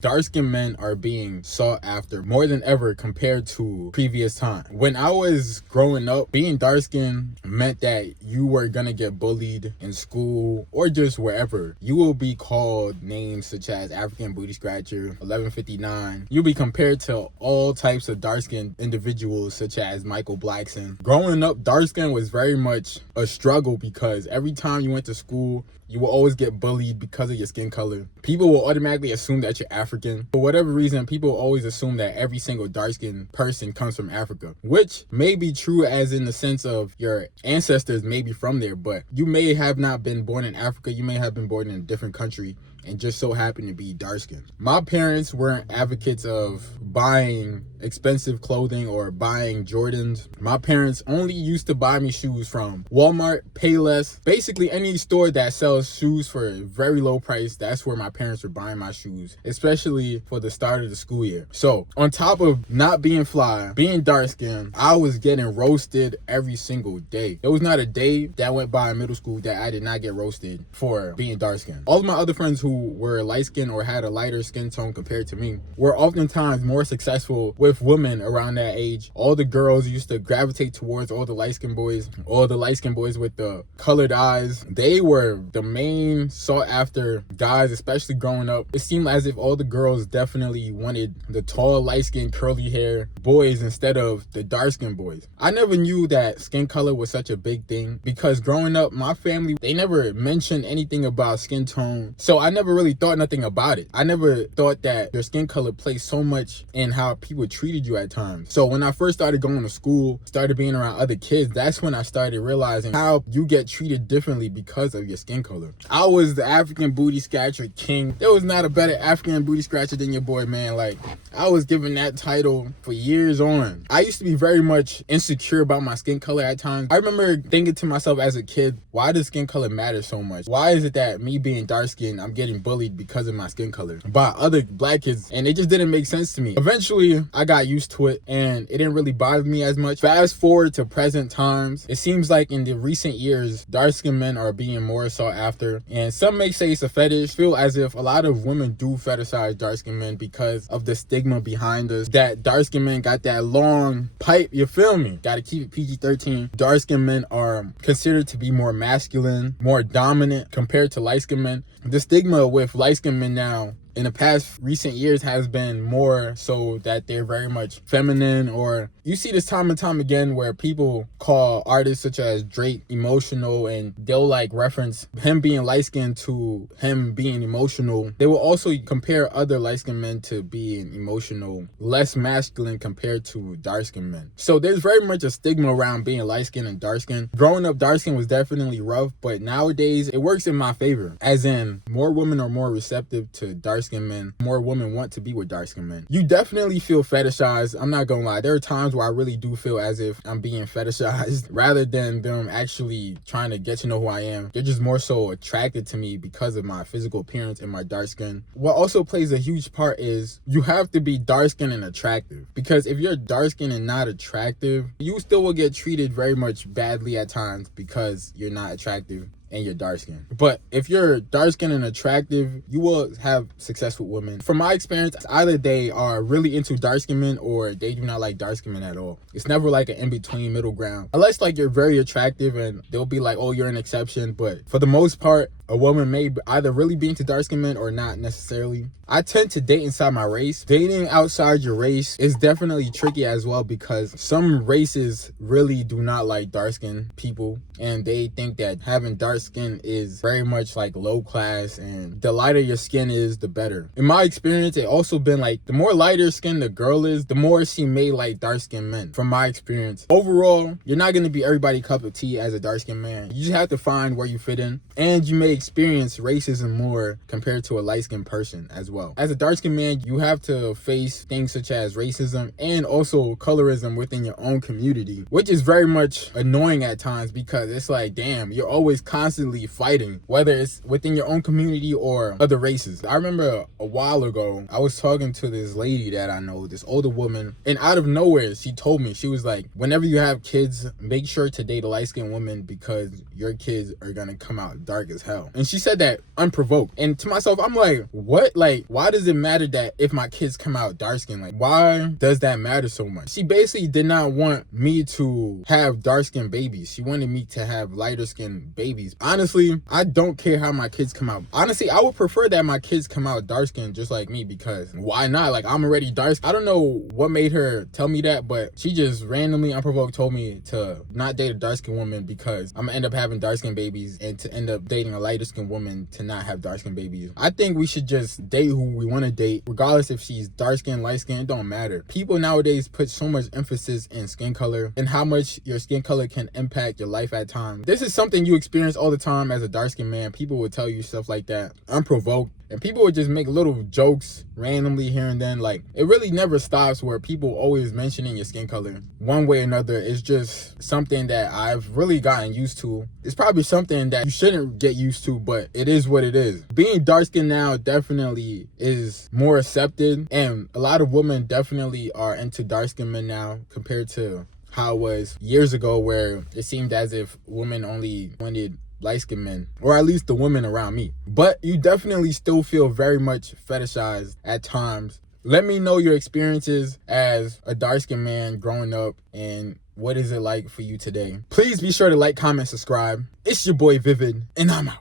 Dark-skinned men are being sought after more than ever compared to previous time. When I was growing up, being dark-skinned meant that you were gonna get bullied in school or just wherever. You will be called names such as African booty scratcher, 1159. You'll be compared to all types of dark-skinned individuals such as Michael Blackson. Growing up, dark-skin was very much a struggle because every time you went to school, you will always get bullied because of your skin color. People will automatically assume that you're African. For whatever reason, people always assume that every single dark-skinned person comes from Africa, which may be true as in the sense of your ancestors may be from there, but you may have not been born in Africa. You may have been born in a different country and just so happen to be dark-skinned. My parents weren't advocates of buying expensive clothing or buying Jordans. My parents only used to buy me shoes from Walmart, Payless, basically any store that sells shoes for a very low price. That's where my parents were buying my shoes, especially for the start of the school year. So on top of not being fly, being dark-skinned, I was getting roasted every single day. There was not a day that went by in middle school that I did not get roasted for being dark-skinned. All of my other friends who were light-skinned or had a lighter skin tone compared to me were oftentimes more successful with women around that age. All the girls used to gravitate towards all the light-skinned boys, with the colored eyes. They were the main sought after guys, especially growing up. It seemed as if all the girls definitely wanted the tall, light-skinned, curly hair boys instead of the dark-skinned boys. I never knew that skin color was such a big thing because growing up, my family, they never mentioned anything about skin tone. So I never really thought nothing about it. I never thought that your skin color plays so much in how people treated you at times. So when I first started going to school, started being around other kids, that's when I started realizing how you get treated differently because of your skin color. I was the African booty scratcher king. There was not a better African booty scratcher than your boy, man. Like, I was given that title for years on. I used to be very much insecure about my skin color at times. I remember thinking to myself as a kid, why does skin color matter so much? Why is it that me being dark skinned, I'm getting bullied because of my skin color by other black kids? And it just didn't make sense to me. Eventually, I got used to it and it didn't really bother me as much. Fast forward to present times, it seems like in the recent years, dark-skinned men are being more sought after. And some may say it's a fetish. Feel as if a lot of women do fetishize dark-skinned men because of the stigma behind us. That dark-skinned men got that long pipe, you feel me? Gotta keep it PG-13. Dark-skinned men are considered to be more masculine, more dominant compared to light-skinned men. The stigma with light-skinned men now in the past recent years has been more so that they're very much feminine, or you see this time and time again where people call artists such as Drake emotional and they'll like reference him being light-skinned to him being emotional. They will also compare other light-skinned men to being emotional, less masculine compared to dark-skinned men. So there's very much a stigma around being light-skinned and dark-skinned. Growing up, dark-skinned was definitely rough, but nowadays it works in my favor, as in more women are more receptive to dark-skinned men. More women want to be with dark-skinned men. You definitely feel fetishized. I'm not gonna lie. There are times where I really do feel as if I'm being fetishized rather than them actually trying to get to know who I am. They're just more so attracted to me because of my physical appearance and my dark skin. What also plays a huge part is you have to be dark-skinned and attractive, because if you're dark-skinned and not attractive, you still will get treated very much badly at times because you're not attractive and you're dark skinned. But if you're dark skinned and attractive, you will have success with women. From my experience, either they are really into dark skinned men or they do not like dark skinned men at all. It's never like an in-between middle ground. Unless like you're very attractive and they'll be like, oh, you're an exception. But for the most part, a woman may either really be into dark skinned men or not necessarily. I tend to date inside my race. Dating outside your race is definitely tricky as well, because some races really do not like dark skinned people and they think that having dark skin is very much like low class, and the lighter your skin is, the better. In my experience, it also been like the more lighter skin the girl is, the more she may like dark skinned men. From my experience, overall, you're not going to be everybody's cup of tea as a dark skinned man. You just have to find where you fit in, and you may experience racism more compared to a light skinned person as well. As a dark skinned man, you have to face things such as racism and also colorism within your own community, which is very much annoying at times because it's like, damn, you're always constantly constantly fighting, whether it's within your own community or other races. I remember a while ago, I was talking to this lady that I know, this older woman, and out of nowhere, she told me, she was like, whenever you have kids, make sure to date a light-skinned woman because your kids are gonna come out dark as hell. And she said that unprovoked. And to myself, I'm like, what? Like, why does it matter that if my kids come out dark-skinned? Like, why does that matter so much? She basically did not want me to have dark-skinned babies. She wanted me to have lighter-skinned babies. Honestly, I don't care how my kids come out. Honestly, I would prefer that my kids come out dark-skinned just like me, because why not? Like, I'm already dark. I don't know what made her tell me that, but she just randomly, unprovoked, told me to not date a dark-skinned woman because I'm gonna end up having dark-skinned babies, and to end up dating a lighter-skinned woman to not have dark-skinned babies. I think we should just date who we want to date, regardless if she's dark-skinned, light-skinned, it don't matter. People nowadays put so much emphasis in skin color and how much your skin color can impact your life at times. This is something you experience all the time as a dark-skinned man. People would tell you stuff like that, unprovoked. And people would just make little jokes randomly here and then. Like, it really never stops where people always mentioning your skin color one way or another. It's just something that I've really gotten used to. It's probably something that you shouldn't get used to, but it is what it is. Being dark-skinned now definitely is more accepted, and a lot of women definitely are into dark-skinned men now compared to how it was years ago, where it seemed as if women only wanted light-skinned men, or at least the women around me. But you definitely still feel very much fetishized at times. Let me know your experiences as a dark-skinned man growing up, and what is it like for you today? Please be sure to like, comment, subscribe. It's your boy Vivid, and I'm out.